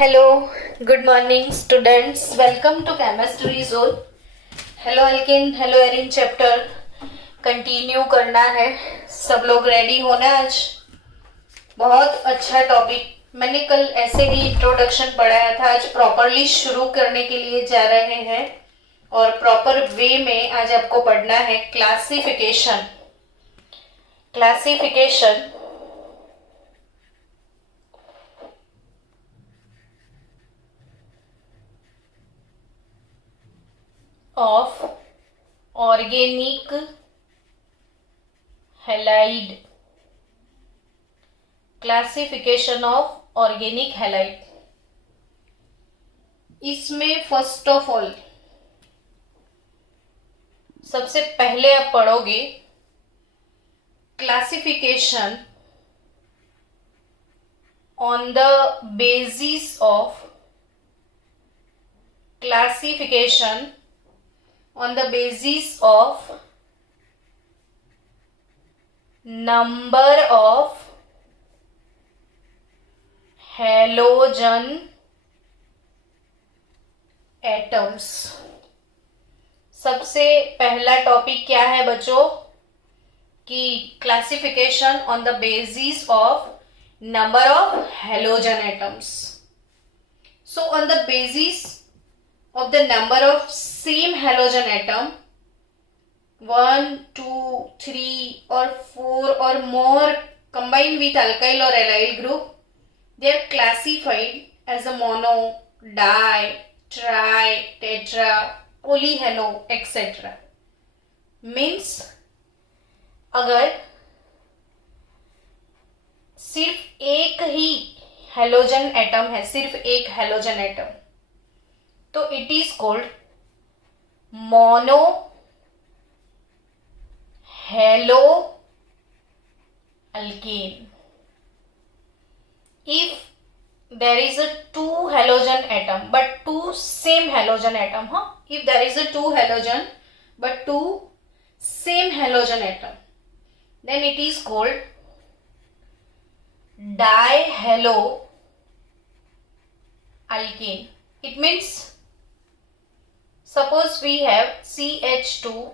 Hello, good morning students. Welcome to Chemistry Zone. Hello Alkin, hello Erin chapter. Continue करना है, सब लोग ready होना। आज बहुत अच्छा टॉपिक, मैंने कल ऐसे ही इंट्रोडक्शन पढ़ाया था। आज प्रॉपरली शुरू करने के लिए जा रहे हैं और प्रॉपर वे में आज आपको पढ़ना है classification. Classification of organic halide, classification of organic halide. इसमें फर्स्ट ऑफ ऑल सबसे पहले आप पढ़ोगे classification on the basis of classification on the basis of number of halogen atoms। सबसे पहला टॉपिक क्या है बच्चों कि classification on the basis of number of halogen atoms. So on the basis of the number of same halogen atom 1, 2, 3 or 4 or more combined with alkyl or allyl group, they are classified as a mono, di, tri, tetra, polyhalo etc. Means अगर सिर्फ एक ही halogen atom है, सिर्फ एक halogen atom, तो it is called mono halo alkane. If there is a two halogen atom but two same halogen atom, if there is a two halogen but two same halogen atom, then it is called di halo alkane. It means suppose we have CH2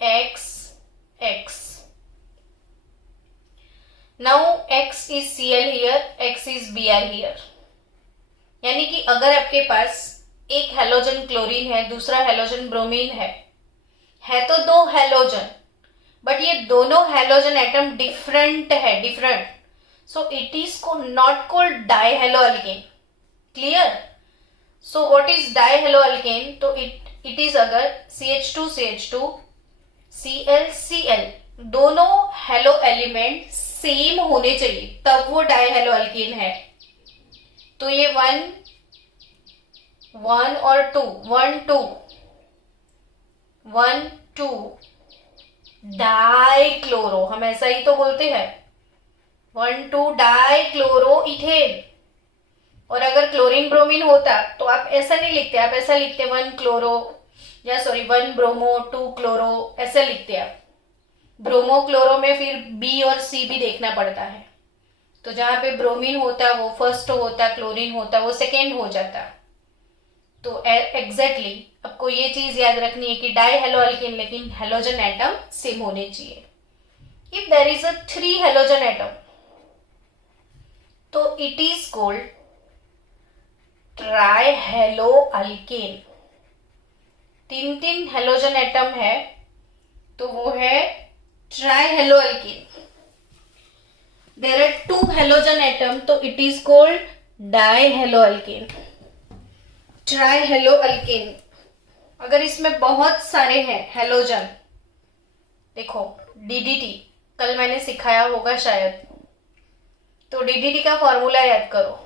X X. Now X is Cl here, X is Br here. यानी कि अगर आपके पास एक halogen chlorine है, दूसरा halogen bromine है तो दो हेलोजन, बट ये दोनों हेलोजन एटम डिफरेंट है, different. So it is not called dihaloalkane. Clear? So what is dihaloalkane? तो it is अगर CH2 Cl Cl दोनों हेलो एलिमेंट सेम होने चाहिए तब वो डाइहेलोअल्केन है। तो ये 1 और 2 1 2 डाइक्लोरो, हम ऐसा ही तो बोलते हैं 1 2 डाइक्लोरोइथेन। और अगर क्लोरीन ब्रोमीन होता तो आप ऐसा नहीं लिखते, आप ऐसा लिखते 1 ब्रोमो 2 क्लोरो, ऐसा लिखते आप। ब्रोमो क्लोरो में फिर बी और सी भी देखना पड़ता है, तो जहां पे ब्रोमीन होता वो फर्स्ट होता, क्लोरीन होता वो सेकेंड हो जाता। तो एग्जैक्टली आपको ये चीज याद रखनी है कि डाइहेलोअल्केन लेकिन हेलोजन एटम सेम होने चाहिए। If there is a 3 halogen atom तो it is called trihaloalkane. 3 halogen atom है तो वो है trihaloalkane. There are 2 halogen atom तो it is called dihaloalkane. Trihaloalkane अगर इसमें बहुत सारे हैं हेलोजन, देखो डीडीटी कल मैंने सिखाया होगा शायद, तो डीडीटी का फॉर्मूला याद करो।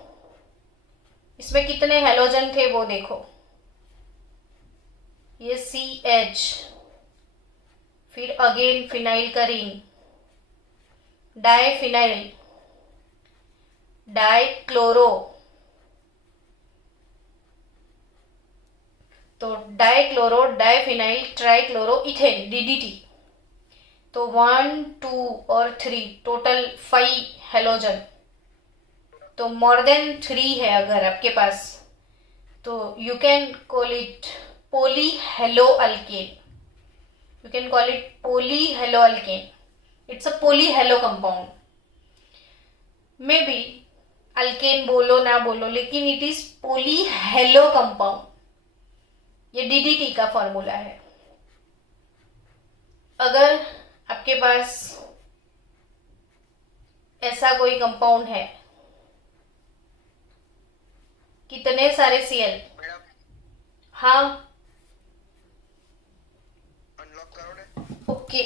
इसमें कितने हेलोजन थे वो देखो, ये CH, फिर अगेन फिनाइल का रिंग, डाइफिनाइल, डाइक्लोरो, तो dichloro diphenyl trichloro ethane DDT. तो 1 2 और 3 टोटल 5 हेलोजन, तो मोर देन 3 है अगर आपके पास, तो you can call it polyhaloalkane. You can call it polyhaloalkane. It's a polyhalo compound. Maybe alkane बोलो ना बोलो, लेकिन इट इज पोलीहेलो कंपाउंड. ये डीडीटी का फॉर्मूला है. अगर आपके पास ऐसा कोई कंपाउंड है, कितने सारे सीएल, हाँ ओके.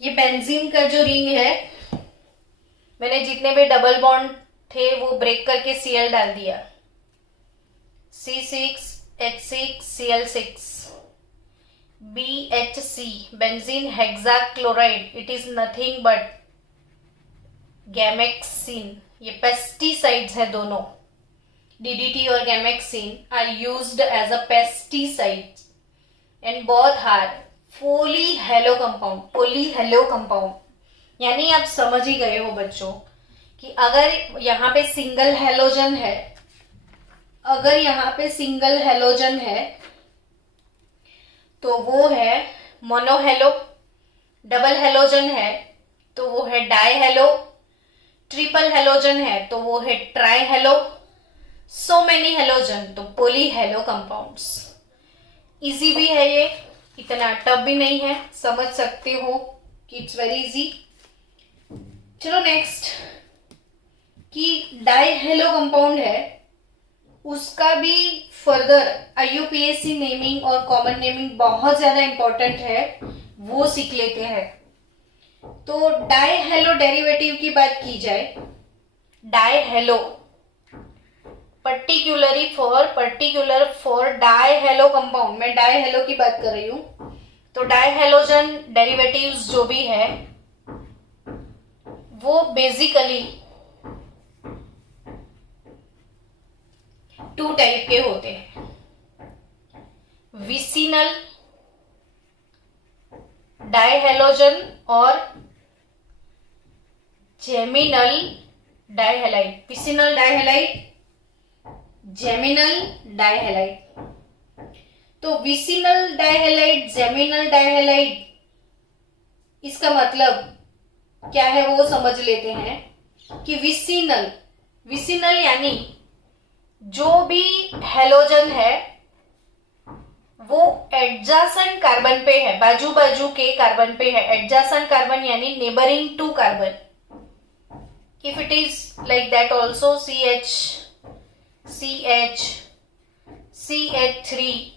ये बेंजीन का जो रिंग है, मैंने जितने भी डबल बॉन्ड थे वो ब्रेक करके Cl डाल दिया. C6H6Cl6 BHC benzene hexachloride. It is nothing but gammexane. ये पेस्टिसाइड्स है दोनों. DDT और gammexane are used as a pesticide and both are polyhalo compound. Polyhalo compound यानी आप समझ ही गए हो बच्चों कि अगर यहाँ पे सिंगल हेलोजन है, अगर यहाँ पे सिंगल हेलोजन है तो वो है मोनोहेलो. डबल हेलोजन है तो वो है डाइहेलो. ट्रिपल हेलोजन है तो वो है ट्राइहेलो. सो मेनी हेलोजन तो पोलीहेलो कंपाउंड्स. इजी भी है ये, इतना टफ भी नहीं है, समझ सकते हो कि इट्स वेरी इजी. चलो नेक्स्ट, कि डाइहेलो कंपाउंड है उसका भी फर्दर IUPAC नेमिंग और कॉमन नेमिंग बहुत ज्यादा इंपॉर्टेंट है, वो सीख लेते हैं. तो डाइहेलो डेरिवेटिव की बात की जाए, डाइहेलो पर्टिकुलर फॉर डाइहेलो कंपाउंड, मैं डाइहेलो की बात कर रही हूं. तो डाइहेलोजन डेरिवेटिव्स जो भी है वो बेसिकली 2 टाइप के होते हैं. विसिनल डाइहेलोजन और geminal dihalide. Vicinal dihalide, geminal dihalide. तो विसिनल डाइहेलाइड, जेमिनल डाइहेलाइड, इसका मतलब क्या है वो समझ लेते हैं. कि विसिनल यानी जो भी हेलोजन है वो एडजासेंट कार्बन पे है, बाजू बाजू के कार्बन पे है. एडजासेंट कार्बन यानी neighbouring to carbon. If it is like that also CH, CH3,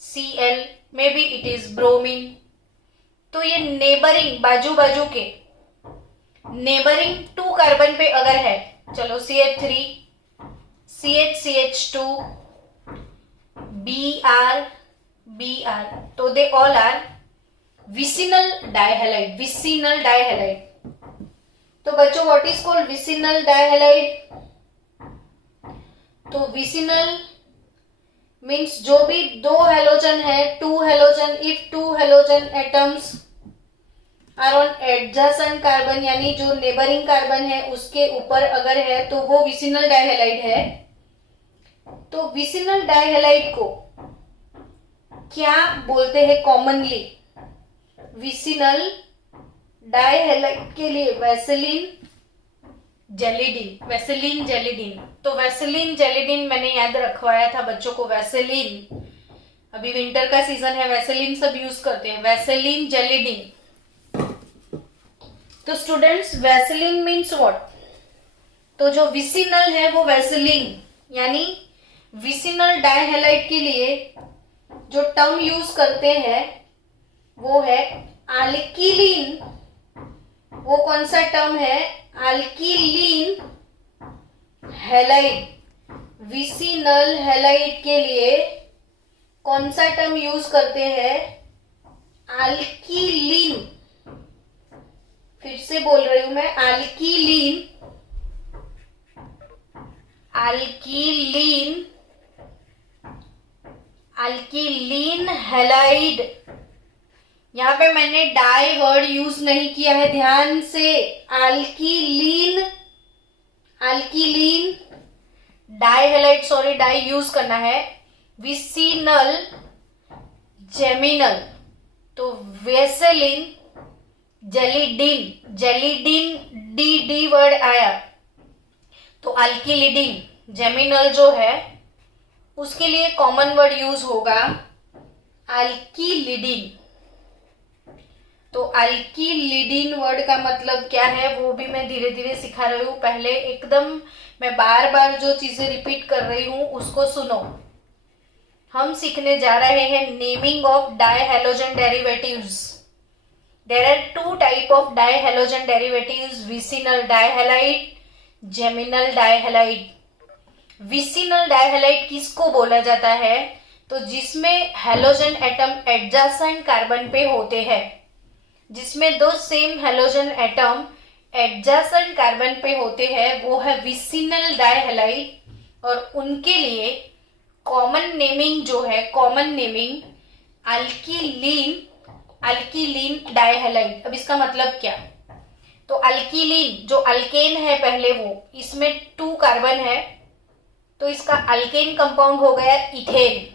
Cl, maybe it is bromine. तो ये नेबरिंग, बाजू बाजू के नेबरिंग 2 कार्बन पे अगर है, चलो CH3, CH2, Br, तो they all are vicinal dihalide. तो बच्चों what is called vicinal dihalide? तो विसिनल मीन्स जो भी 2 हेलोजन है, 2 halogen, if 2 halogen atoms are on adjacent carbon यानी जो नेबरिंग कार्बन है उसके ऊपर अगर है तो वो विसिनल डाइहेलाइड है. तो विसिनल डाइहेलाइड को क्या बोलते हैं कॉमनली? विसिनल डाइहेलाइड के लिए वैसेलिन जेलिडिन. तो वैसेलिन जेलिडिन मैंने याद रखवाया था बच्चों को. वैसेलिन, अभी विंटर का सीजन है, वैसेलिन सब यूज करते हैं. वैसेलिन जेलिडिन. तो स्टूडेंट्स वैसेलिन मीन्स व्हाट? तो जो विसिनल है वो वैसेलिन, यानी विसिनल डाइहेलाइड के लिए जो टर्म यूज करते हैं वो है अल्किलीन. वो कौन सा टर्म है? अल्किलीन हैलाइड. विसिनल हैलाइड के लिए कौन सा टर्म यूज करते हैं? अल्किलीन. फिर से बोल रही हूं मैं, अल्किलीन हैलाइड यहाँ पे मैंने डाई वर्ड यूज नहीं किया है, ध्यान से। Alkylene, alkylene, di halide, sorry di use करना है। विसिनल, जेमिनल, तो वेसेलिन, जेलिडिन, जेलिडिन, डी डी वर्ड आया, तो अल्कीलिडिन। जेमिनल जो है उसके लिए कॉमन वर्ड यूज होगा अल्कीलिडिन। तो अल्कीलिडिन वर्ड का मतलब क्या है वो भी मैं धीरे धीरे सिखा रही हूँ। पहले एकदम मैं बार बार जो चीजें रिपीट कर रही हूँ उसको सुनो। हम सीखने जा रहे हैं naming of dihalogen derivatives. There are two type of dihalogen derivatives, vicinal dihalide, geminal dihalide. Vicinal dihalide किसको बोला जाता है? तो जिसमें हैलोजन एटम एडजेसेंट कार्बन पे होते हैं, जिसमें दो same halogen atom adjacent carbon पे होते हैं, वो है विसिनल डाइहैलाइड। और उनके लिए कॉमन नेमिंग जो है, कॉमन नेमिंग अल्कीलीन, अल्कीलीन डाइहैलाइड। अब इसका मतलब क्या? तो अल्कीलीन जो अल्केन है पहले, वो इसमें 2 कार्बन है, तो इसका अल्केन कंपाउंड हो गया इथेन।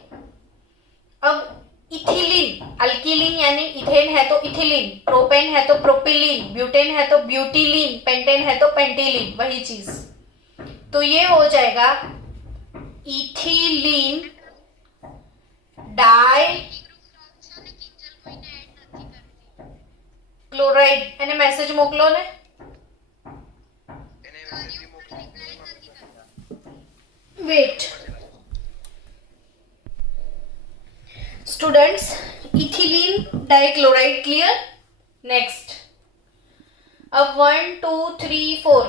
अब इथिलीन, अल्कीलीन यानी इथेन है तो इथिलीन, प्रोपेन है तो प्रोपिलीन, ब्यूटेन है तो ब्यूटिलीन, पेंटेन है तो पेंटिलीन, वही चीज। तो ये हो जाएगा इथिलीन डाई क्लोराइड। એને મેસેજ મોકલો ને। Wait students, ethylene dichloride clear. Next, अब 1 2 3 4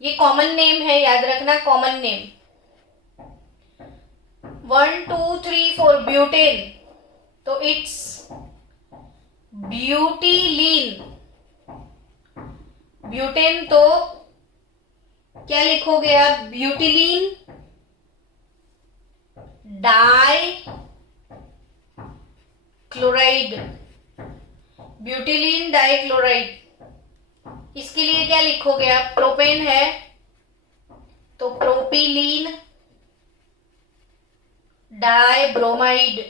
ये कॉमन नेम है, याद रखना कॉमन नेम। 1 2 3 4 ब्यूटेन, तो इट्स ब्यूटिलीन। ब्यूटेन तो क्या लिखोगे आप? Butylene di chloride, butylene di chloride. इसके लिए क्या लिखोगे आप? प्रोपेन है तो propylene di bromide,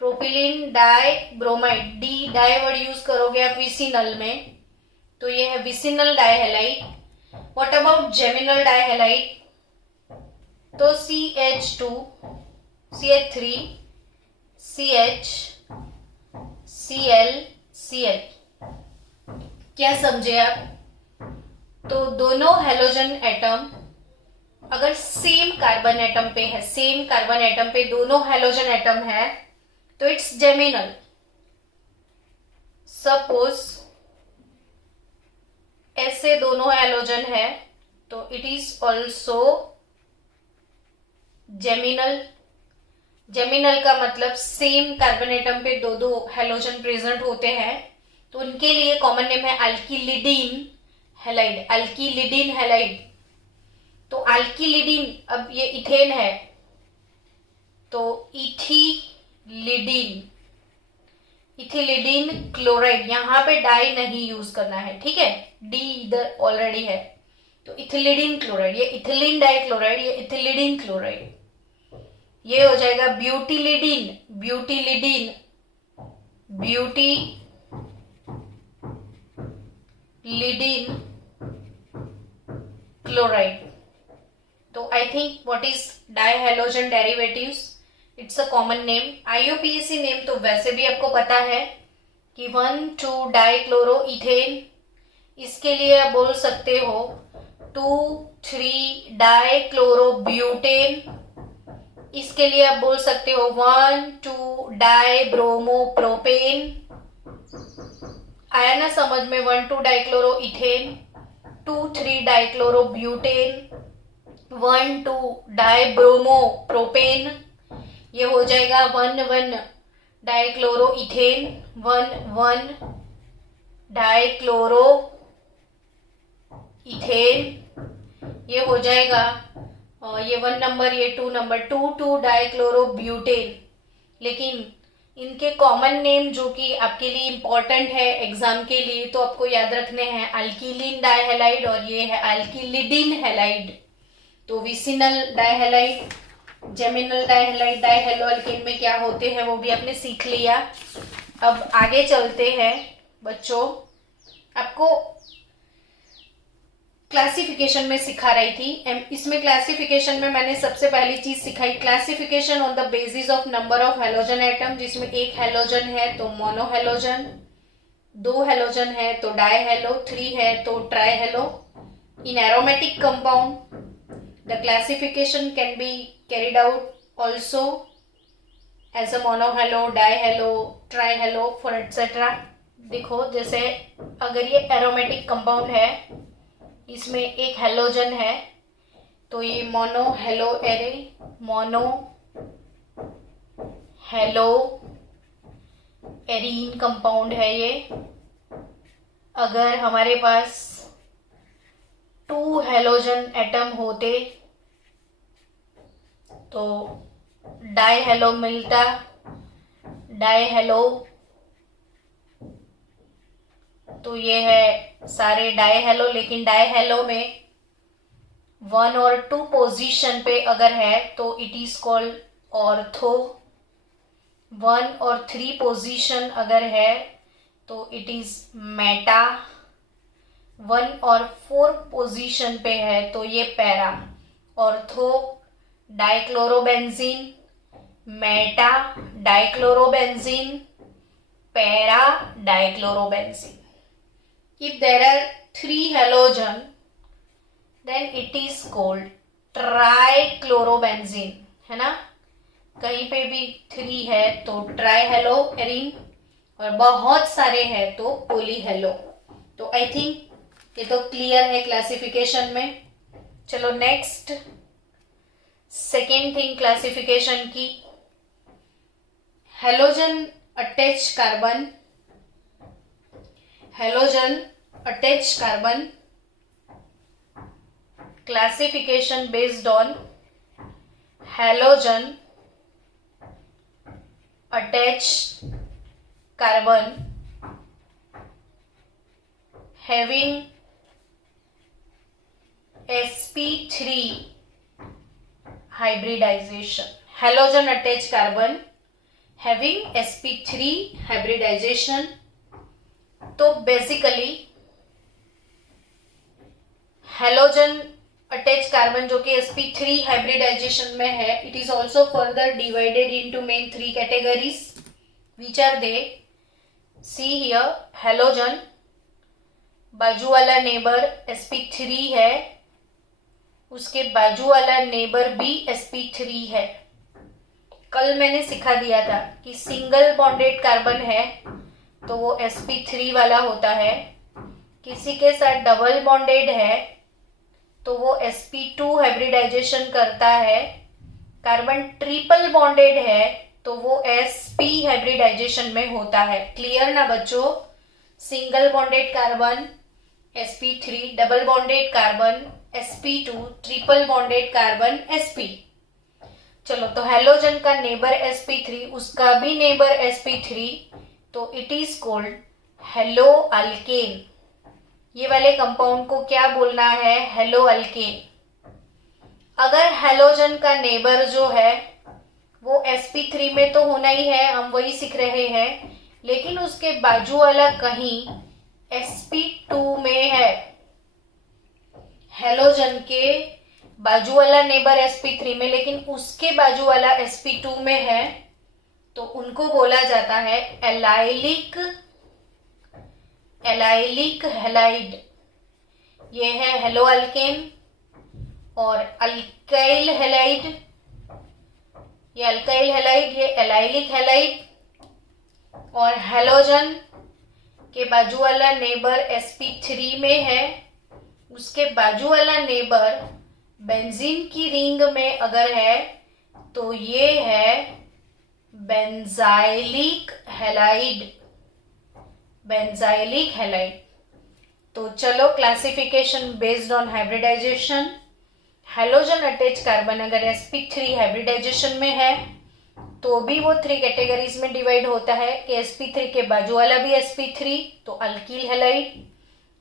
propylene di bromide. The di word use करोगे आप विसिनल में, तो ये है vicinal dihalide. What about geminal dihalide? तो CH2, CH3, CH, Cl, Cl। क्या समझे आप? तो दोनों हैलोजन एटम अगर सेम कार्बन एटम पे है, सेम कार्बन एटम पे दोनों हैलोजन एटम है, तो इट्स जेमिनल। सपोज ऐसे दोनों हैलोजन है तो it is also geminal. Geminal का मतलब सेम कार्बन एटम पे दो दो हैलोजन प्रेजेंट होते हैं, तो उनके लिए कॉमन नेम है अल्कीलिडीन हैलाइड, अल्कीलिडीन हैलाइड। तो अल्कीलिडीन, अब ये इथेन है तो इथिलिडीन, इथिलिडीन क्लोराइड। यहां पे डाई नहीं यूज करना है, ठीक है, डी इधर ऑलरेडी है, तो इथिलिडीन क्लोराइड। ये इथिलीन डाइक्लोराइड, ये इथिलिडीन क्लोराइड। ये हो जाएगा ब्यूटिलिडीन, ब्यूटिलिडीन, ब्यूटिलिडीन क्लोराइड। तो I think what is dihalogen derivatives, it's a common name. IUPAC name तो वैसे भी आपको पता है कि 1 2 डाइक्लोरो इथेन, इसके लिए आप बोल सकते हो 2 3 डाइक्लोरो ब्यूटेन, इसके लिए आप बोल सकते हो 1 2 डाई ब्रोमो प्रोपेन। आया ना समझ में? 1 2 dichloro ethane, 2 3 dichloro butane, 1 2 die bromo propane. ये हो जाएगा 1 1 डाइक्लोरो इथेन, 1 1 डाइक्लोरो इथेन। ये हो जाएगा ये 1 नंबर, ये 2 नंबर, 2 2 डाइक्लोरो ब्यूटेन। लेकिन इनके कॉमन नेम जो कि आपके लिए इम्पोर्टेंट है एग्जाम के लिए, तो आपको याद रखने हैं अल्कीलीन डाइहैलाइड और ये है अल्कीलिडीन हैलाइड। तो विसिनल डाइहैलाइड, जेमिनल डाइहैलाइड, डाइहैलो अल्केन में क्या होते हैं वो भी आपने सीख लिया। अब आगे चलते हैं बच्चों, आपको क्लासिफिकेशन में सिखा रही थी। इसमें क्लासिफिकेशन में मैंने सबसे पहली चीज सिखाई classification on the basis of number of halogen atom, जिसमें एक हेलोजन है तो मोनोहेलोजन, 2 हेलोजन है तो डाइहेलो, 3 है तो trihalo. In aromatic compound the classification can be carried out also as a monohalo, dihalo, trihalo for etcetera. देखो जैसे अगर ये एरोमेटिक कंपाउंड है, इसमें एक हेलोजन है तो ये mono hello array, mono hello arene compound है ये। अगर हमारे पास 2 हेलोजन एटम होते तो डाइहेलो मिलता, डाइहेलो। तो ये है सारे डाइहेलो, लेकिन डाइहेलो में 1 और 2 पोजीशन पे अगर है तो इट इज कॉल्ड ऑर्थो। 1 और 3 पोजीशन अगर है तो इट इज मेटा। 1 और 4 पोजीशन पे है तो ये para. Ortho dichlorobenzene, Meta dichlorobenzene, para dichlorobenzene. If there are 3 halogen, then it is called ट्राइक्लोरोबेंजीन, है ना। कहीं पे भी 3 है तो ट्राइहेलो एरीन और बहुत सारे हैं तो पॉलीहेलो। तो आई थिंक ये तो क्लियर है क्लासिफिकेशन में। चलो नेक्स्ट, सेकेंड थिंग क्लासिफिकेशन की, halogen attach carbon, halogen attach carbon classification based on halogen attached carbon having sp3 hybridization. Halogen attached carbon having sp3 hybridization. तो बेसिकली हेलोजन अटैच कार्बन जो कि sp3 hybridization में है, it is also further divided into main 3 categories which are they, see here. Halogen, बाजू वाला neighbour sp3 है, उसके बाजू वाला नेबर भी sp3 है। कल मैंने सिखा दिया था कि सिंगल बॉन्डेड कार्बन है तो वो sp3 वाला होता है, किसी के साथ डबल बॉन्डेड है तो वो sp2 हाइब्रिडाइजेशन करता है, कार्बन ट्रिपल बॉन्डेड है तो वो sp हाइब्रिडाइजेशन में होता है। क्लियर ना बच्चों? Single bonded carbon sp3, double bonded carbon sp2, triple bonded carbon sp। चलो, तो हेलोजन का नेबर sp3, उसका भी नेबर sp3, तो it is called hello alkane. ये वाले कंपाउंड को क्या बोलना है? Hello alkane. अगर हेलोजन का नेबर जो है वो sp3 में तो होना ही है, हम वही सीख रहे हैं, लेकिन उसके बाजू वाला कहीं sp2 में है। हेलोजन के बाजू वाला नेबर sp3 में, लेकिन उसके बाजू वाला sp2 में है, तो उनको बोला जाता है एलाइलिक हैलाइड। ये है हेलो अल्केन। और अल्काइल हैलाइड, ये अल्काइल हैलाइड, ये एलाइलिक हैलाइड। और हेलोजन के बाजू वाला नेबर sp3 में है, उसके बाजू वाला नेबर बेंजीन की रिंग में अगर है तो ये है बेंजाइलिक हैलाइड। तो चलो, classification based on hybridization. Halogen attach carbon अगर sp3 हाइब्रिडाइजेशन में है तो भी वो 3 कैटेगरीज में डिवाइड होता है कि sp3 के बाजू वाला भी sp3 तो अल्किल हैलाइड,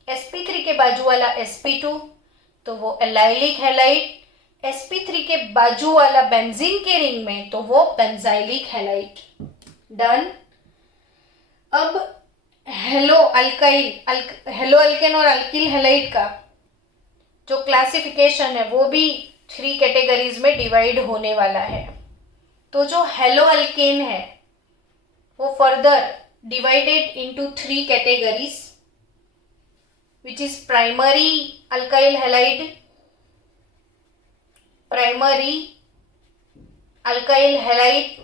sp3 के बाजू वाला sp2 तो वो एलाइलिक हैलाइड, sp3 के बाजू वाला बेंजीन के रिंग में तो वो बेंजाइलिक हैलाइड। डन। अब हेलो अल्केन और अल्किल हैलाइड का जो क्लासिफिकेशन है वो भी 3 कैटेगरीज में डिवाइड होने वाला है। तो जो हेलो अल्केन है वो further divided into 3 categories which is primary alkyl halide, primary alkyl halide,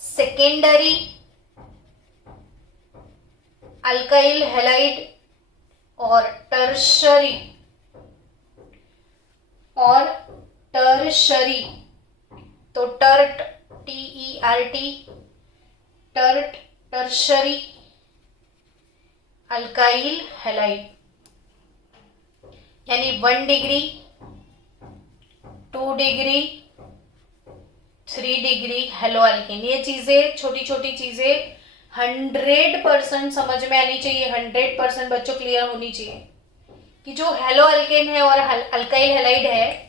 secondary alkyl halide और tertiary तो tert TERT tert tertiary alkyl halide, यानी 1 degree 2 degree 3 degree hello alkane. ये चीजें छोटी छोटी चीजें 100% समझ में आनी चाहिए, 100% बच्चों क्लियर होनी चाहिए कि जो हेलो अल्केन है और अल्काइल हैलाइड है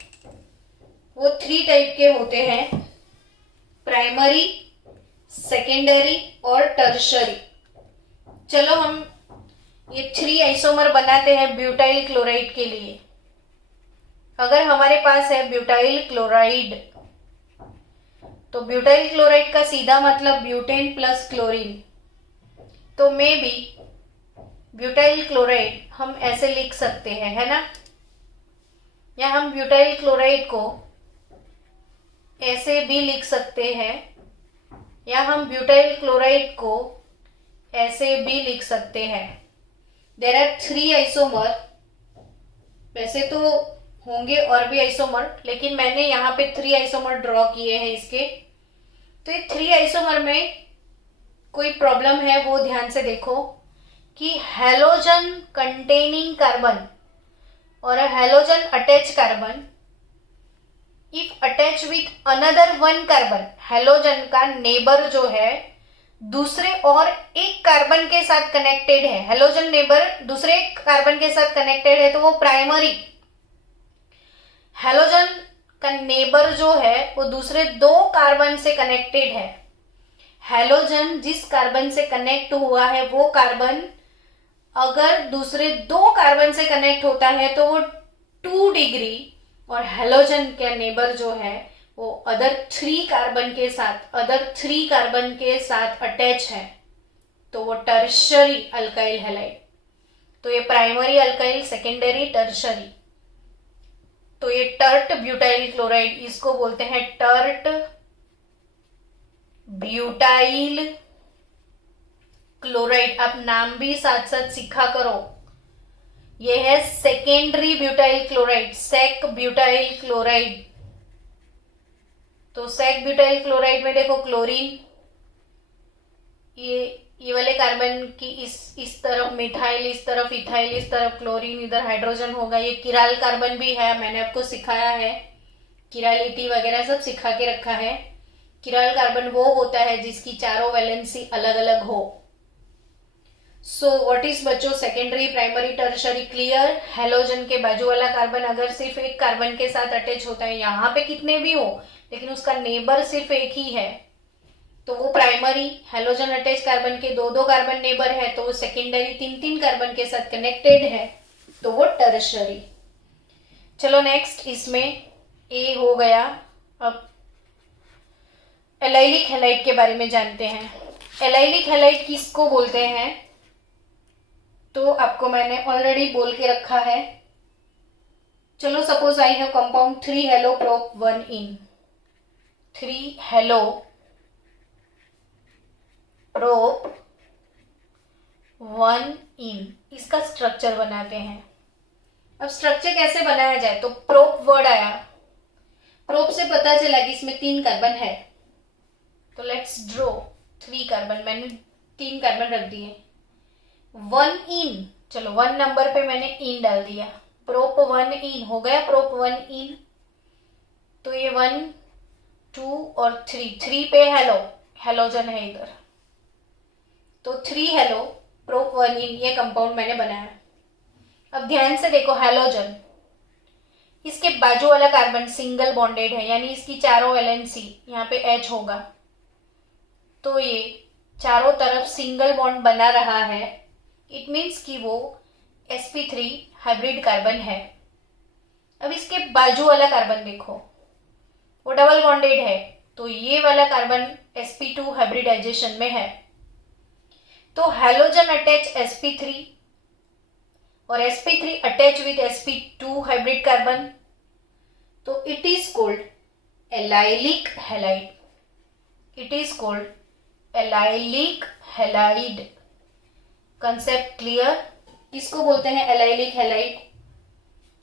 वो 3 टाइप के होते हैं, प्राइमरी, सेकेंडरी और टर्शरी। चलो हम ये 3 आइसोमर बनाते हैं ब्यूटाइल क्लोराइड के लिए। अगर हमारे पास है ब्यूटाइल क्लोराइड तो ब्यूटाइल क्लोराइड का सीधा मतलब ब्यूटेन प्लस क्लोरीन, तो मे बी ब्यूटाइल क्लोराइड हम ऐसे लिख सकते हैं, है ना, या हम ब्यूटाइल क्लोराइड को ऐसे भी लिख सकते हैं, या हम ब्यूटाइल क्लोराइड को ऐसे भी लिख सकते हैं। देयर आर 3 आइसोमर, वैसे तो होंगे और भी आइसोमर, लेकिन मैंने यहाँ पे 3 आइसोमर ड्रॉ किए हैं इसके। तो ये 3 आइसोमर में कोई प्रॉब्लम है वो ध्यान से देखो कि हैलोजन कंटेनिंग कार्बन और halogen attach carbon if attach with another 1 carbon, halogen का नेबर जो है दूसरे और एक कार्बन के साथ कनेक्टेड है, हैलोजन नेबर दूसरे कार्बन के साथ कनेक्टेड है तो वो प्राइमरी। हैलोजन का नेबर जो है वो दूसरे 2 कार्बन से कनेक्टेड है। हैलोजन जिस कार्बन से कनेक्ट हुआ है वो कार्बन अगर दूसरे 2 कार्बन से कनेक्ट होता है तो वो 2 डिग्री, और हैलोजन का नेबर जो है वो अदर 3 कार्बन के साथ अटैच है तो वो टर्शरी अल्काइल हैलाइड। तो ये प्राइमरी अल्काइल, सेकेंडरी, टर्शरी। तो ये टर्ट ब्यूटाइल क्लोराइड, इसको बोलते हैं टर्ट ब्यूटाइल क्लोराइड। आप नाम भी साथ साथ सीखा करो। ये है secondary butyl chloride, sec butyl chloride. तो सेक ब्यूटाइल क्लोराइड में देखो क्लोरीन, ये वाले कार्बन की इस तरफ मिथाइल, इस तरफ इथाइल, इस तरफ क्लोरीन, इधर हाइड्रोजन होगा। ये किराल कार्बन भी है, मैंने आपको सिखाया है, किरालिटी वगैरह सब सिखा के रखा है। किराल कार्बन वो होता है जिसकी चारों वैलेंसी अलग अलग हो। सो व्हाट इज बच्चों secondary, primary, tertiary clear. Halogen के बाजू वाला कार्बन अगर सिर्फ एक कार्बन के साथ अटैच होता है, यहाँ पे कितने भी हो लेकिन उसका नेबर सिर्फ एक ही है तो वो प्राइमरी। हैलोजन अटैच कार्बन के 2-2 कार्बन नेबर है तो वो सेकेंडरी, 3-3 कार्बन के साथ कनेक्टेड है तो वो टर्शरी। चलो नेक्स्ट, इसमें ए हो गया। अब एलाइलिक हैलाइड के बारे में जानते हैं। एलाइलिक हैलाइड किसको बोलते हैं तो आपको मैंने ऑलरेडी बोल के रखा है। चलो suppose I have compound 3 hello prop 1 in, 3 hello prop 1 इन, इसका स्ट्रक्चर बनाते हैं। अब स्ट्रक्चर कैसे बनाया जाए, तो प्रोप वर्ड आया, प्रोप से पता चला कि इसमें 3 कार्बन है तो लेट्स ड्रॉ 3 कार्बन, मैंने 3 कार्बन रख दिए। 1 इन, चलो 1 नंबर पे मैंने इन डाल दिया, प्रोप 1 इन हो गया, प्रोप 1 इन। तो ये 1 2 और 3 पे हेलोजन है इधर, तो 3 हेलो प्रोप 1 इन, ये कंपाउंड मैंने बनाया। अब ध्यान से देखो, हेलोजन, इसके बाजू वाला कार्बन सिंगल बॉन्डेड है, यानी इसकी चारों वैलेंसी यहाँ पे H होगा, तो ये चारों तरफ सिंगल बॉन्ड बना रहा है। इट मीन्स कि वो sp3 हाइब्रिड कार्बन है। अब इसके बाजू वाला कार्बन देखो, वो डबल बॉन्डेड है, तो ये वाला कार्बन sp2 हाइब्रिडाइजेशन में है। तो हेलोजन अटैच sp3 और sp3 attach with sp2 hybrid carbon, तो it is called allylic halide. It is called allylic halide. Concept clear? किसको बोलते हैं एलाइलिक हैलाइड?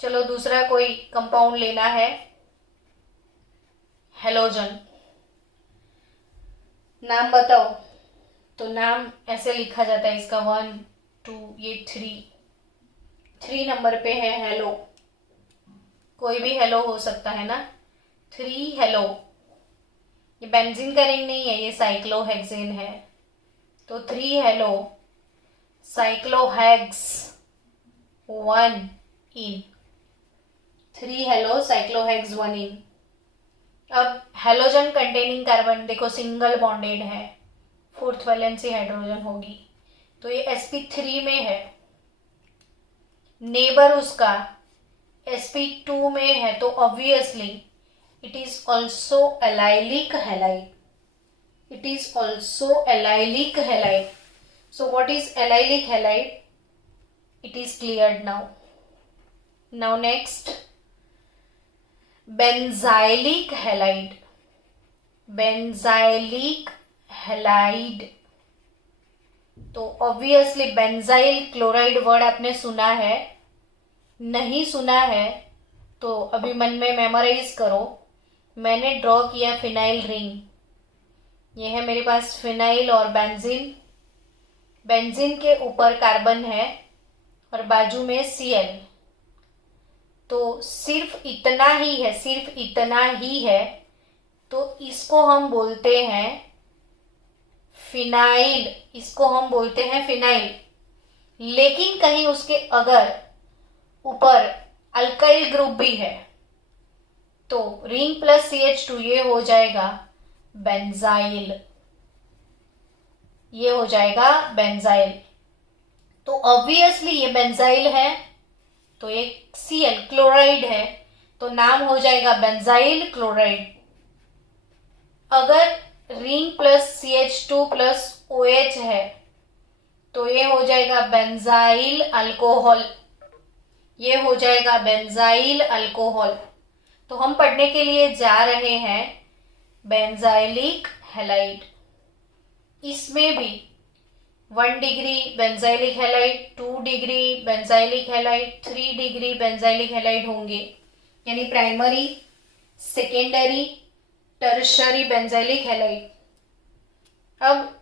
चलो दूसरा कोई कंपाउंड लेना है, हेलोजन। नाम बताओ। तो नाम ऐसे लिखा जाता है इसका 1 2, ये 3 नंबर पे है हेलो। कोई भी हेलो हो सकता है ना, 3 हेलो। ये बेंजीन का रिंग नहीं है, ये साइक्लोहेक्सेन है। तो 3 हेलो साइक्लोहेक्स 1 इन, 3 हेलो साइक्लोहेक्स 1 इन। अब हेलोजन कंटेनिंग कार्बन देखो सिंगल बॉन्डेड है, 4th वैलेंसी हाइड्रोजन होगी, तो ये sp3 में है। नेबर उसका sp2 में है, तो obviously it is also allylic halide. It is also allylic halide. So what is allylic halide? It is cleared now. Now next, benzylic halide. Benzylic halide, तो ऑब्वियसली बेंजाइल क्लोराइड वर्ड आपने सुना है, नहीं सुना है तो अभी मन में मेमोराइज करो। मैंने ड्रॉ किया फिनाइल रिंग, ये है मेरे पास फिनाइल और बेंजीन। बेंजीन के ऊपर कार्बन है और बाजू में Cl, तो सिर्फ इतना ही है, सिर्फ इतना ही है, तो इसको हम बोलते हैं फिनाइल। इसको हम बोलते हैं फिनाइल। लेकिन कहीं उसके अगर ऊपर अल्काइल ग्रुप भी है तो रिंग प्लस CH2 ये हो जाएगा बेंजाइल। ये हो जाएगा बेंजाइल। तो ऑब्वियसली ये बेंजाइल है, तो ये Cl क्लोराइड है, तो नाम हो जाएगा बेंजाइल क्लोराइड। अगर ring plus CH2 plus OH है तो ये हो जाएगा बेंजाइल अल्कोहल। ये हो जाएगा बेंजाइल अल्कोहल। तो हम पढ़ने के लिए जा रहे हैं बेंजाइलिक हैलाइड। इसमें भी 1 degree benzylic halide, 2 degree benzylic halide, 3 degree benzylic halide होंगे, यानी primary, secondary, tertiary benzylic halide. अब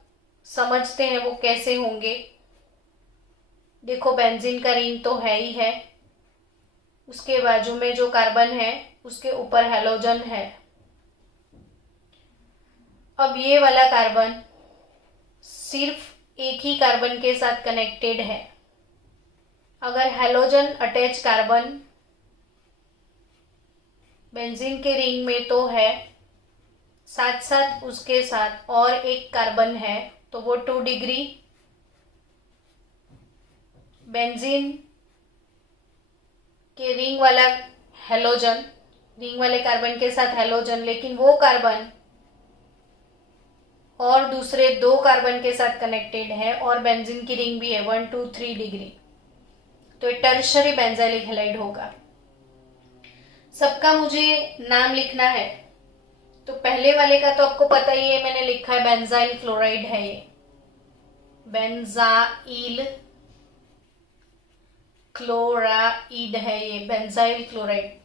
समझते हैं वो कैसे होंगे। देखो बेंजीन का रिंग तो है ही है, उसके बाजू में जो कार्बन है उसके ऊपर हेलोजन है। अब ये वाला कार्बन सिर्फ एक ही कार्बन के साथ कनेक्टेड है। अगर हेलोजन अटैच कार्बन बेंजीन के रिंग में तो है, साथ साथ उसके साथ और एक कार्बन है, तो वो 2 डिग्री बेंजीन के रिंग वाला हेलोजन, रिंग वाले कार्बन के साथ हेलोजन, लेकिन वो कार्बन और दूसरे 2 कार्बन के साथ कनेक्टेड है और बेंजीन की रिंग भी है 1 2 3 डिग्री, तो ये टर्शरी बेंजाइलिक हैलाइड होगा। सबका मुझे नाम लिखना है। तो पहले वाले का तो आपको पता ही है, मैंने लिखा है बेंजाइल क्लोराइड है, ये बेंजाइल क्लोराइड है, ये बेंजाइल क्लोराइड।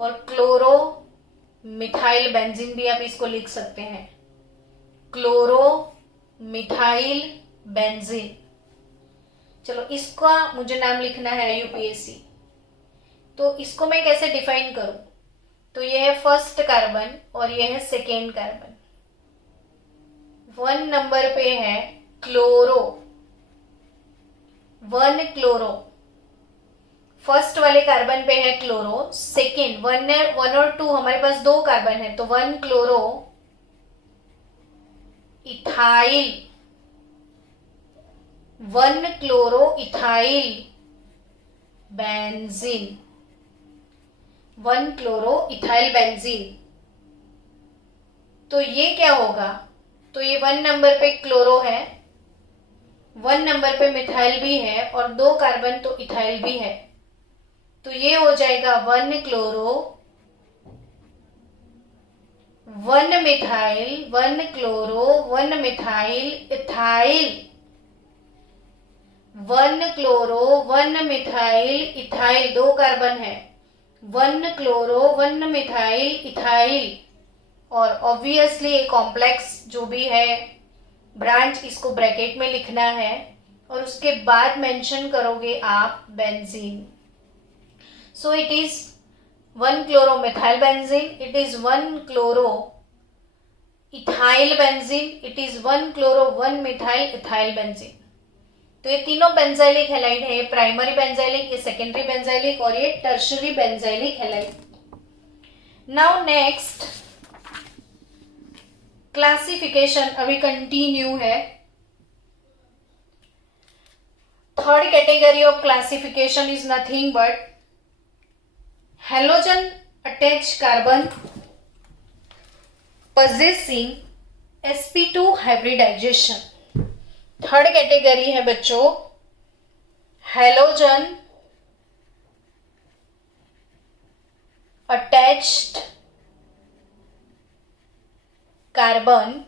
और क्लोरो मिथाइल बेंजीन भी आप इसको लिख सकते हैं, क्लोरो मिथाइल बेंजीन। चलो इसका मुझे नाम लिखना है UPSC। तो इसको मैं कैसे डिफाइन करूं? तो ये है फर्स्ट कार्बन और ये है सेकेंड कार्बन। 1 नंबर पे है क्लोरो, 1 क्लोरो। फर्स्ट वाले कार्बन पे है क्लोरो, सेकेंड 1 और 2 हमारे पास 2 कार्बन है, तो 1 chloro ethyl, 1 chloro ethyl benzene, 1 chloro ethyl benzene. तो ये क्या होगा, तो ये 1 नंबर पे क्लोरो है, 1 नंबर पे मिथाइल भी है और 2 कार्बन तो इथाइल भी है, तो ये हो जाएगा 1 chloro 1 methyl, 1 chloro 1 methyl ethyl, 1 chloro 1 methyl ethyl, 2 carbon है, 1 क्लोरो 1 मिथाइल इथाइल। और ऑब्वियसली एक कॉम्प्लेक्स जो भी है ब्रांच, इसको ब्रैकेट में लिखना है और उसके बाद मेंशन करोगे आप benzene. So it is 1 chloro methyl benzene, it is 1 chloro ethyl benzene, it is 1 chloro 1 methyl ethyl benzene. तो ये तीनों बेंजाइलिक हैलाइड है, ये प्राइमरी बेंजाइलिक, ये सेकेंडरी बेंजाइलिक और ये tertiary benzylic halide. Now next classification अभी कंटिन्यू है। Third category of classification is nothing but halogen attached carbon possessing sp2 hybridization। Third category है बच्चों halogen attached carbon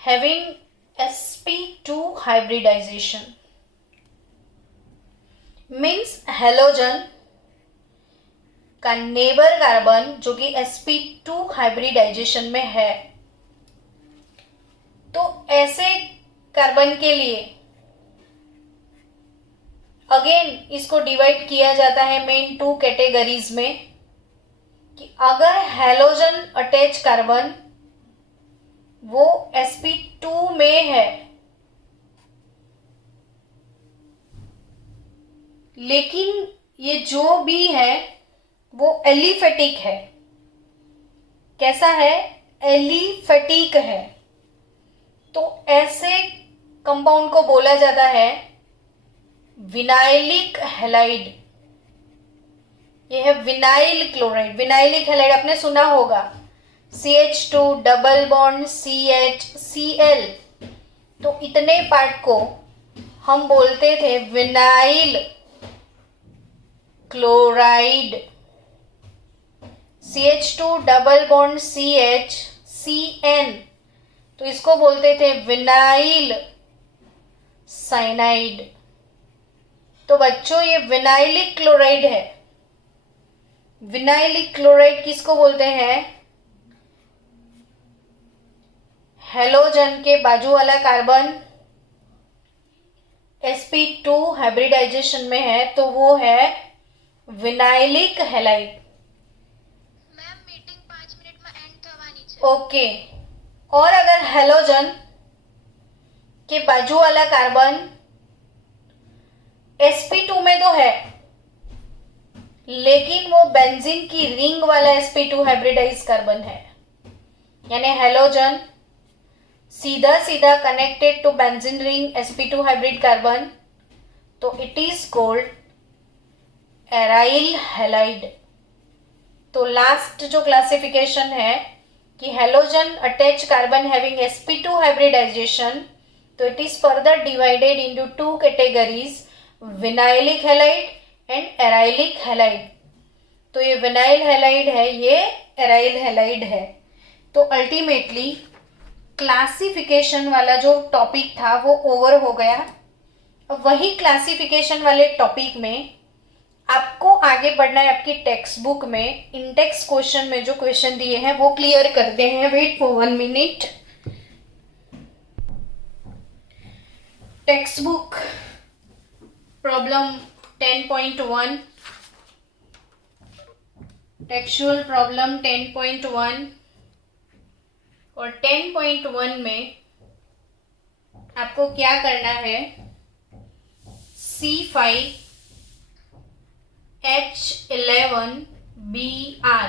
having sp2 hybridization। Means halogen का neighbour carbon जो कि sp2 hybridisation में है, तो ऐसे कार्बन के लिए अगेन इसको डिवाइड किया जाता है मेन 2 कैटेगरीज में कि अगर हेलोजन अटैच कार्बन वो sp2 में है लेकिन ये जो भी है वो एलिफेटिक है। कैसा है, एलिफेटिक है, तो ऐसे कंपाउंड को बोला जाता है विनाइलिक हैलाइड। ये है विनाइल क्लोराइड, विनाइलिक हैलाइड आपने सुना होगा, CH2 डबल बॉन्ड CHCl, तो इतने पार्ट को हम बोलते थे vinyl chloride. CH2 double bond CH तो इसको बोलते थे विनाइल साइनाइड। तो बच्चों ये विनाइलिक क्लोराइड है। विनाइलिक क्लोराइड किसको बोलते हैं, हेलोजन के बाजू वाला कार्बन sp2 हाइब्रिडाइजेशन में है, तो वो है vinylic halide. Ma'am meeting 5 minute में एंड थवानी चाहिए। ओके, और अगर हेलोजन के बाजू वाला कार्बन sp2 में तो है लेकिन वो बेंजीन की रिंग वाला sp2 हाइब्रिडाइज कार्बन है, यानी हेलोजन सीधा सीधा connected to benzene ring sp2 hybrid carbon, तो it is called aryl halide. तो लास्ट जो क्लासिफिकेशन है कि halogen attach carbon having sp2 hybridization, तो it is further divided into 2 categories, vinylic halide and arylic halide. तो ये vinyl halide है, ये एराइल हैलाइड है। तो अल्टीमेटली क्लासिफिकेशन वाला जो टॉपिक था वो ओवर हो गया। अब वही क्लासिफिकेशन वाले टॉपिक में आपको आगे बढ़ना है। आपकी टेक्स्ट बुक में इंडेक्स क्वेश्चन में जो क्वेश्चन दिए हैं वो क्लियर करते हैं। Wait for 1 minute. Text book problem 10.1 textual problem 10.1 और 10.1 में आपको क्या करना है, C5H11Br,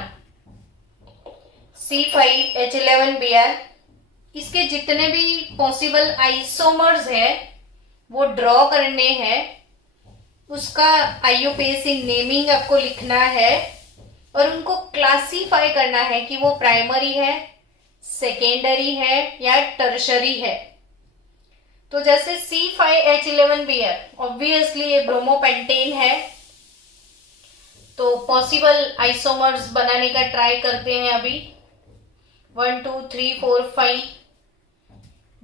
C5H11Br इसके जितने भी पॉसिबल आइसोमर्स है वो ड्रॉ करने हैं। उसका आईयूपीएसी नेमिंग आपको लिखना है और उनको क्लासीफाई करना है कि वो प्राइमरी है, सेकेंडरी है या टर्शरी है। तो जैसे C5H11Br ऑब्वियसली ये ब्रोमोपेंटेन है, तो पॉसिबल आइसोमर्स बनाने का ट्राई करते हैं अभी। 1 2 3 4 5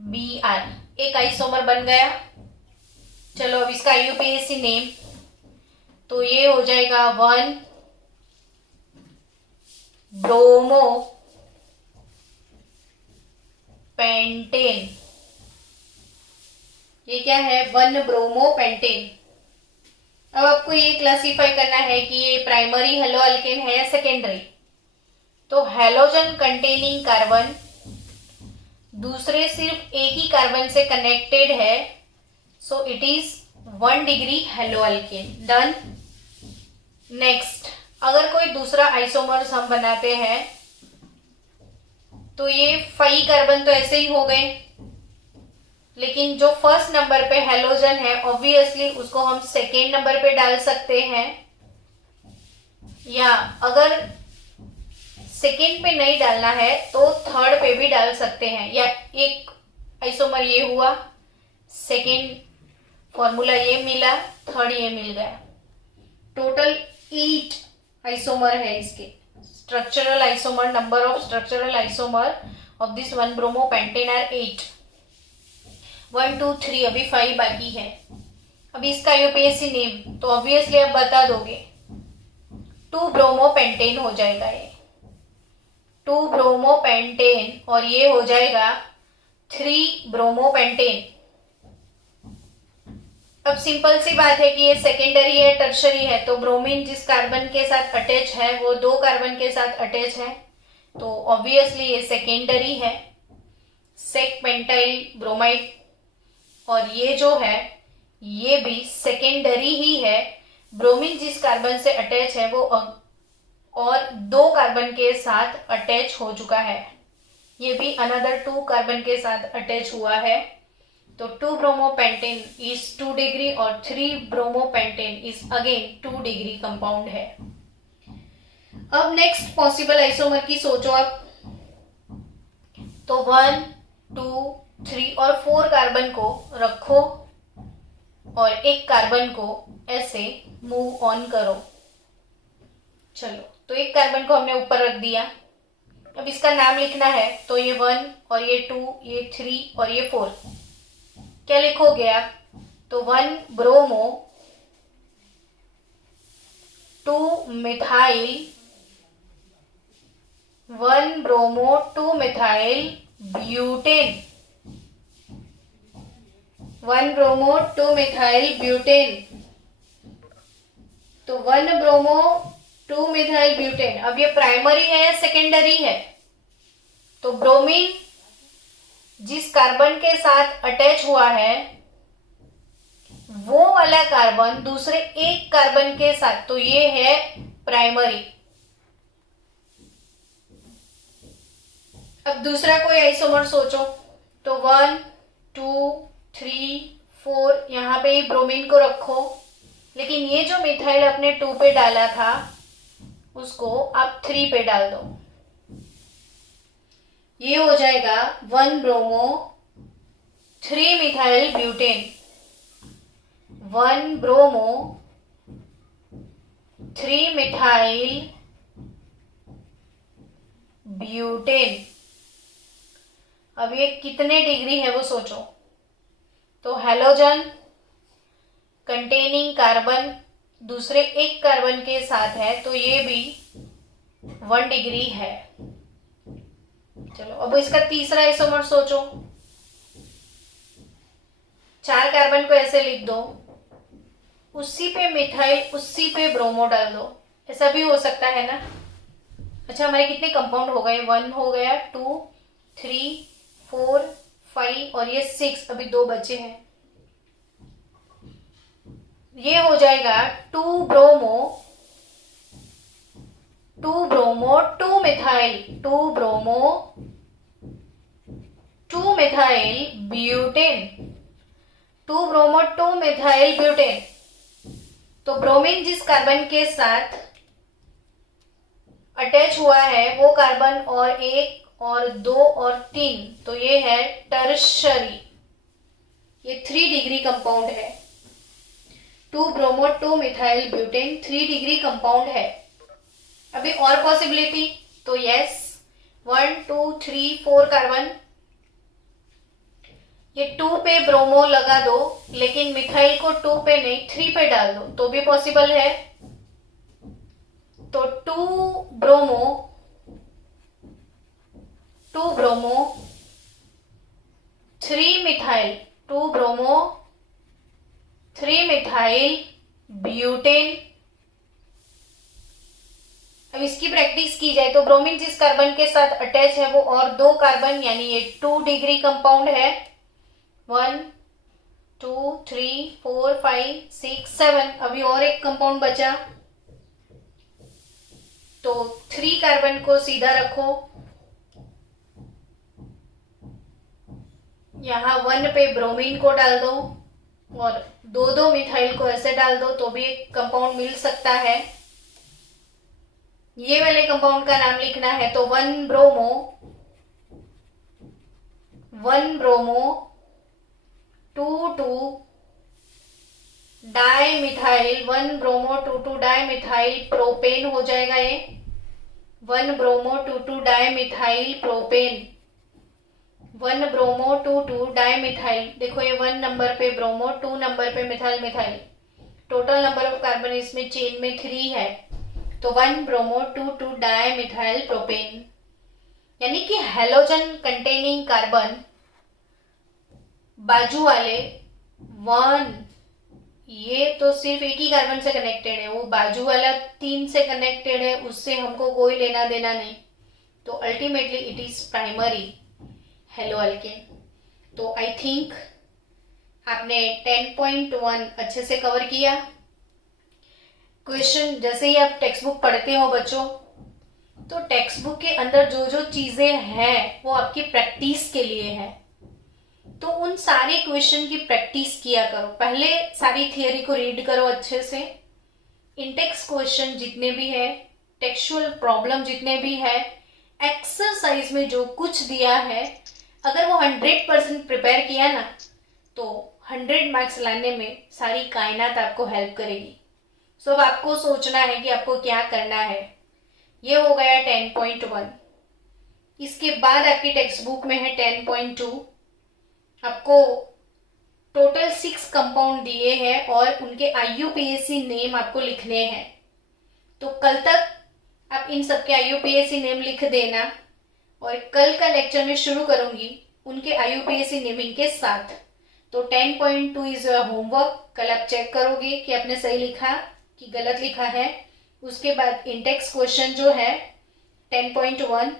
Br एक आइसोमर बन गया। चलो अब इसका आईयूपीएसी नेम, तो ये हो जाएगा 1 ब्रोमो पेंटेन। ये क्या है, 1 ब्रोमो पेंटेन। अब आपको ये क्लासिफाई करना है कि ये प्राइमरी हेलो अल्केन है या सेकेंडरी। तो हेलोजन कंटेनिंग कार्बन दूसरे सिर्फ एक ही कार्बन से कनेक्टेड है, so it is 1 degree hello alkane. Done. Next, अगर कोई दूसरा आइसोमर्स हम बनाते हैं तो ये 5 कार्बन तो ऐसे ही हो गए, लेकिन जो फर्स्ट नंबर पे हेलोजन है ऑब्वियसली उसको हम सेकेंड नंबर पे डाल सकते हैं, या अगर सेकेंड पे नहीं डालना है तो थर्ड पे भी डाल सकते हैं। या एक आइसोमर ये हुआ, सेकेंड फॉर्मूला ये मिला, थर्ड ये मिल गया। टोटल 8 आइसोमर है इसके। Structural isomer, number of structural isomer of this 1 bromo pentane are 8। 1 2 3 अभी 5 बाकी है। अभी इसका आईयूपीएसी नेम तो ऑब्वियसली आप बता दोगे, 2 ब्रोमो पेंटेन हो जाएगा ये, 2 ब्रोमो पेंटेन, और ये हो जाएगा 3 ब्रोमो पेंटेन। अब सिंपल सी बात है कि ये सेकेंडरी है, टर्शरी है, तो ब्रोमीन जिस कार्बन के साथ अटैच है वो 2 कार्बन के साथ अटैच है, तो ऑब्वियसली ये सेकेंडरी है, सेक पेंटाइल ब्रोमाइड। और ये जो है ये भी सेकेंडरी ही है। ब्रोमीन जिस कार्बन से अटैच है वो और 2 कार्बन के साथ अटैच हो चुका है, ये भी अनदर 2 कार्बन के साथ अटैच हुआ है। तो 2 ब्रोमो पेंटेन इज 2 डिग्री और 3 bromo pentane is again 2 degree compound है। अब नेक्स्ट पॉसिबल आइसोमर की सोचो आप, तो 1 2 3 और 4 कार्बन को रखो और एक कार्बन को ऐसे मूव ऑन करो। चलो, तो एक कार्बन को हमने ऊपर रख दिया। अब इसका नाम लिखना है, तो ये 1 और ये 2, ये 3 और ये 4। क्या लिखोगे आप, तो 1 bromo 2 methyl, 1 bromo 2 methyl butane, 1 bromo 2 methyl butane. तो 1 ब्रोमो 2 मिथाइल ब्यूटेन। अब ये प्राइमरी है या सेकेंडरी है, तो ब्रोमीन जिस कार्बन के साथ अटैच हुआ है वो वाला कार्बन दूसरे एक कार्बन के साथ, तो ये है प्राइमरी। अब दूसरा कोई आइसोमर सोचो, तो 1 2 3 4 यहां पे ब्रोमीन को रखो, लेकिन ये जो मिथाइल आपने 2 पे डाला था उसको आप 3 पे डाल दो। ये हो जाएगा 1 bromo 3 methyl butane, 1 bromo 3 methyl butane. अब ये कितने डिग्री है वो सोचो, तो हेलोजन कंटेनिंग कार्बन दूसरे एक कार्बन के साथ है, तो ये भी 1 डिग्री है। चलो, अब इसका तीसरा आइसोमर सोचो। 4 कार्बन को ऐसे लिख दो, उसी पे मिथाइल, उसी पे ब्रोमो डाल दो। ऐसा भी हो सकता है ना, अच्छा, हमारे कितने कंपाउंड हो गए? 1 हो गया, 2, 3, 4, 5 और ये 6, अभी 2 बचे हैं। ये हो जाएगा 2 bromo 2 methyl 2 methyl butane 2 bromo 2 methyl butane. तो ब्रोमीन जिस कार्बन के साथ अटैच हुआ है वो कार्बन और 1 और 2 और 3, तो ये है टर्शरी, ये 3 डिग्री कंपाउंड है। 2 bromo 2 methyl butane 3 degree compound है। अभी और पॉसिबिलिटी, तो यस, 1 2 3 4 कार्बन, ये 2 पे ब्रोमो लगा दो, लेकिन मिथाइल को 2 पे नहीं 3 पे डाल दो तो भी पॉसिबल है। तो 2 bromo 3 methyl 2 bromo 3 methyl butane. अब इसकी प्रैक्टिस की जाए तो ब्रोमीन जिस कार्बन के साथ अटैच है वो और 2 कार्बन, यानी ये 2 डिग्री कंपाउंड है। 1 2 3 4 5 6 7, अभी और एक कंपाउंड बचा, तो 3 कार्बन को सीधा रखो, यहाँ 1 पे ब्रोमीन को डाल दो और 2 मिथाइल को ऐसे डाल दो तो भी एक कंपाउंड मिल सकता है। ये वाले कंपाउंड का नाम लिखना है, तो 1 bromo 2 dimethyl 1 bromo 2 dimethyl propane हो जाएगा ये। 1 bromo 2 dimethyl propane 1 bromo 2 dimethyl. देखो ये 1 नंबर पे ब्रोमो, 2 नंबर पे methyl. Total number of carbon इसमें चेन में 3 है, तो 1 ब्रोमो 2 डाइमिथाइल प्रोपेन। यानी कि हेलोजन कंटेनिंग कार्बन बाजू वाले 1, ये तो सिर्फ एक ही कार्बन से कनेक्टेड है, वो बाजू वाला 3 से कनेक्टेड है, उससे हमको कोई लेना देना नहीं। तो ultimately it is primary hello alkane. तो आई थिंक आपने 10.1 अच्छे से कवर किया। क्वेश्चन जैसे ही आप टेक्स्ट बुक पढ़ते हो बच्चों, तो टेक्स्ट बुक के अंदर जो जो चीजें हैं वो आपकी प्रैक्टिस के लिए है, तो उन सारे क्वेश्चन की प्रैक्टिस किया करो। पहले सारी थियोरी को रीड करो अच्छे से, इंटेक्स क्वेश्चन जितने भी है, टेक्सचुअल प्रॉब्लम जितने भी है, एक्सरसाइज में जो कुछ दिया है, अगर वो 100% प्रिपेयर किया ना तो 100 मार्क्स लाने में सारी कायनात आपको हेल्प करेगी। सो अब आपको सोचना है कि आपको क्या करना है। ये हो गया 10.1। इसके बाद आपकी टेक्स्ट बुक में है 10.2। आपको टोटल 6 कंपाउंड दिए हैं और उनके IUPAC नेम आपको लिखने हैं। तो कल तक आप इन सबके IUPAC नेम लिख देना, और कल का लेक्चर में शुरू करूंगी उनके IUPAC नेमिंग के साथ। तो 10.2 इज योर होमवर्क। कल आप चेक करोगे कि आपने सही लिखा कि गलत लिखा है। उसके बाद इंटेक्स क्वेश्चन जो है 10.1,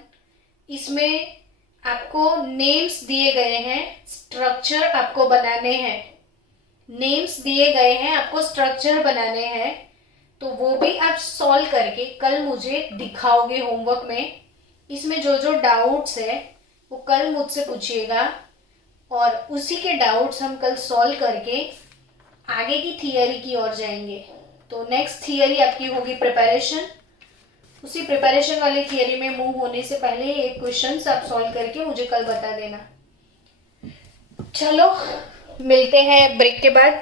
इसमें आपको नेम्स दिए गए हैं, स्ट्रक्चर आपको बनाने हैं। नेम्स दिए गए हैं, आपको स्ट्रक्चर बनाने हैं, तो वो भी आप सॉल्व करके कल मुझे दिखाओगे होमवर्क में। इसमें जो जो डाउट्स है वो कल मुझसे पूछिएगा, और उसी के डाउट्स हम कल सॉल्व करके आगे की थियरी की ओर जाएंगे। तो नेक्स्ट थियरी आपकी होगी प्रिपरेशन। उसी प्रिपरेशन वाली थियरी में मूव होने से पहले एक क्वेश्चन आप सॉल्व करके मुझे कल बता देना। चलो मिलते हैं ब्रेक के बाद।